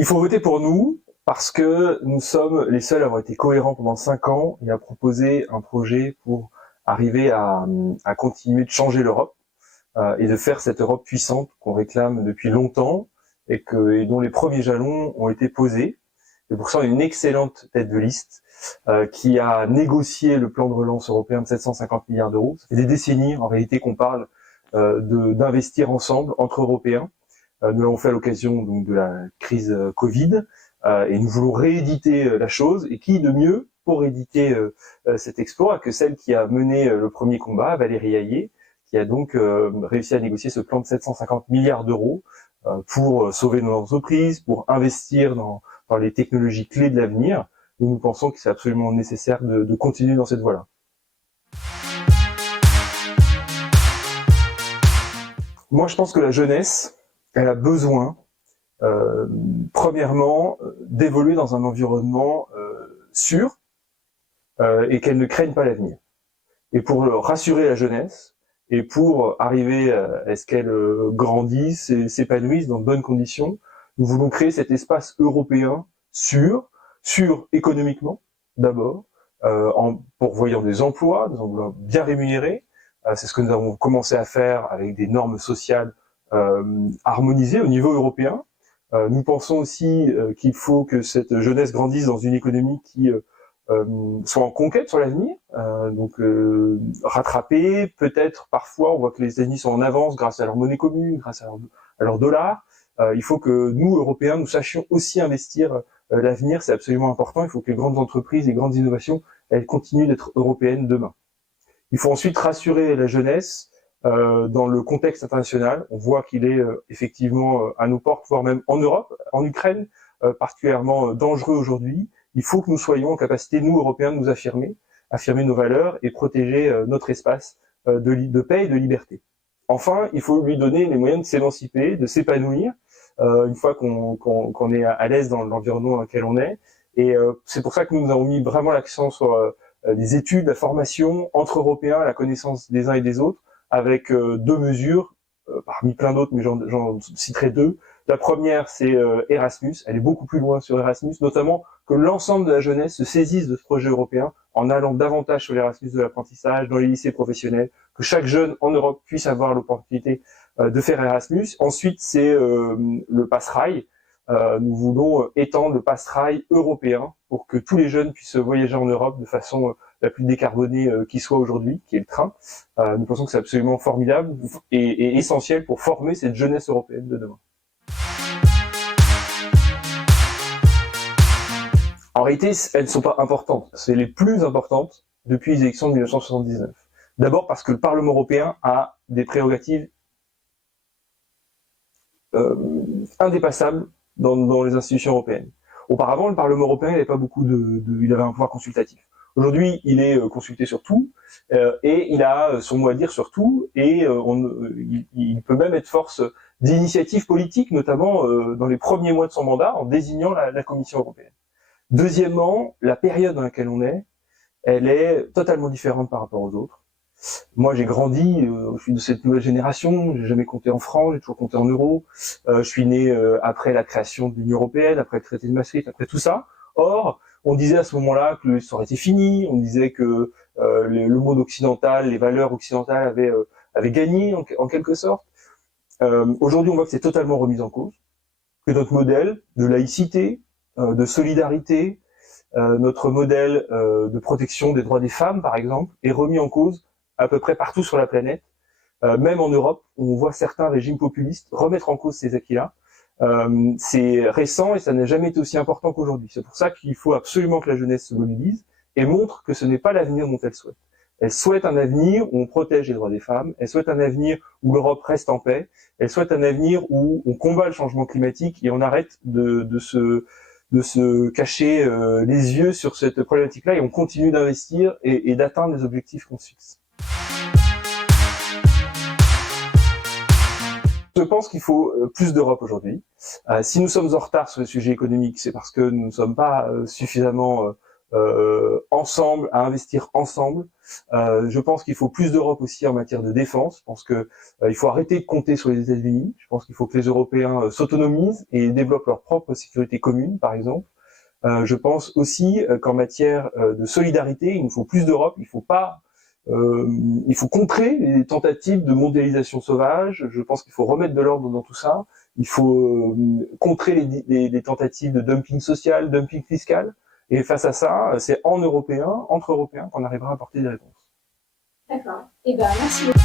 Il faut voter pour nous parce que nous sommes les seuls à avoir été cohérents pendant 5 ans et à proposer un projet pour arriver à continuer de changer l'Europe et de faire cette Europe puissante qu'on réclame depuis longtemps et dont les premiers jalons ont été posés. Et pour ça, on a une excellente tête de liste qui a négocié le plan de relance européen de 750 milliards d'euros. Ça fait des décennies, en réalité, qu'on parle d'investir ensemble entre Européens. Nous l'avons fait à l'occasion donc de la crise Covid et nous voulons rééditer la chose. Et qui de mieux pour éditer cet exploit que celle qui a mené le premier combat, Valérie Hayé, qui a donc réussi à négocier ce plan de 750 milliards d'euros pour sauver nos entreprises, pour investir dans les technologies clés de l'avenir. Nous pensons que c'est absolument nécessaire de continuer dans cette voie-là. Moi, je pense que la jeunesse, elle a besoin, premièrement, d'évoluer dans un environnement sûr et qu'elle ne craigne pas l'avenir. Et pour rassurer la jeunesse et pour arriver à ce qu'elle grandisse et s'épanouisse dans de bonnes conditions, nous voulons créer cet espace européen sûr économiquement d'abord, en pourvoyant des emplois bien rémunérés. C'est ce que nous avons commencé à faire avec des normes sociales harmonisées au niveau européen. Nous pensons aussi qu'il faut que cette jeunesse grandisse dans une économie qui soit en conquête sur l'avenir, rattrapée, peut-être parfois, on voit que les États-Unis sont en avance grâce à leur monnaie commune, grâce à leur dollar. Il faut que nous, Européens, nous sachions aussi investir l'avenir, c'est absolument important. Il faut que les grandes entreprises, les grandes innovations, elles continuent d'être européennes demain. Il faut ensuite rassurer la jeunesse dans le contexte international. On voit qu'il est effectivement à nos portes, voire même en Europe, en Ukraine, particulièrement dangereux aujourd'hui. Il faut que nous soyons en capacité, nous, Européens, de nous affirmer nos valeurs et protéger notre espace de paix et de liberté. Enfin, il faut lui donner les moyens de s'émanciper, de s'épanouir, une fois qu'on est à l'aise dans l'environnement dans lequel on est. Et c'est pour ça que nous avons mis vraiment l'accent sur les études, la formation entre Européens, la connaissance des uns et des autres, avec 2 mesures, parmi plein d'autres, mais j'en citerai 2. La première, c'est Erasmus. Elle est beaucoup plus loin sur Erasmus, notamment que l'ensemble de la jeunesse se saisisse de ce projet européen en allant davantage sur l'Erasmus de l'apprentissage, dans les lycées professionnels, que chaque jeune en Europe puisse avoir l'opportunité de faire Erasmus. Ensuite, c'est le Pass-Rail. Nous voulons étendre le Pass-Rail européen pour que tous les jeunes puissent voyager en Europe de façon la plus décarbonée qui soit aujourd'hui, qui est le train. Nous pensons que c'est absolument formidable et essentiel pour former cette jeunesse européenne de demain. En réalité, elles ne sont pas importantes. C'est les plus importantes depuis les élections de 1979. D'abord parce que le Parlement européen a des prérogatives indépassables dans les institutions européennes. Auparavant, le Parlement européen n'avait pas beaucoup il avait un pouvoir consultatif. Aujourd'hui, il est consulté sur tout et il a son mot à dire sur tout et il peut même être force d'initiative politique, notamment dans les premiers mois de son mandat, en désignant la Commission européenne. Deuxièmement, la période dans laquelle on est, elle est totalement différente par rapport aux autres. Moi, j'ai grandi, je suis de cette nouvelle génération, j'ai jamais compté en francs, j'ai toujours compté en euros. Je suis né après la création de l'Union européenne, après le traité de Maastricht, après tout ça. Or, on disait à ce moment-là que l'histoire était finie, on disait que le monde occidental, les valeurs occidentales avaient gagné en quelque sorte. Aujourd'hui, on voit que c'est totalement remis en cause, que notre modèle de laïcité, de solidarité, notre modèle de protection des droits des femmes, par exemple, est remis en cause à peu près partout sur la planète. Même en Europe, on voit certains régimes populistes remettre en cause ces acquis-là. C'est récent et ça n'a jamais été aussi important qu'aujourd'hui. C'est pour ça qu'il faut absolument que la jeunesse se mobilise et montre que ce n'est pas l'avenir dont elle souhaite. Elle souhaite un avenir où on protège les droits des femmes, elle souhaite un avenir où l'Europe reste en paix, elle souhaite un avenir où on combat le changement climatique et on arrête de se cacher les yeux sur cette problématique-là et on continue d'investir et d'atteindre les objectifs qu'on se fixe. Je pense qu'il faut plus d'Europe aujourd'hui. Si nous sommes en retard sur les sujets économiques, c'est parce que nous ne sommes pas suffisamment ensemble, à investir ensemble. Je pense qu'il faut plus d'Europe aussi en matière de défense. Je pense que il faut arrêter de compter sur les États-Unis. Je pense qu'il faut que les Européens s'autonomisent et développent leur propre sécurité commune, par exemple. Je pense aussi qu'en matière de solidarité, il nous faut plus d'Europe. Il faut contrer les tentatives de mondialisation sauvage. Je pense qu'il faut remettre de l'ordre dans tout ça. Il faut contrer les tentatives de dumping social, dumping fiscal. Et face à ça, c'est entre Européens qu'on arrivera à apporter des réponses. D'accord. Eh ben, merci beaucoup.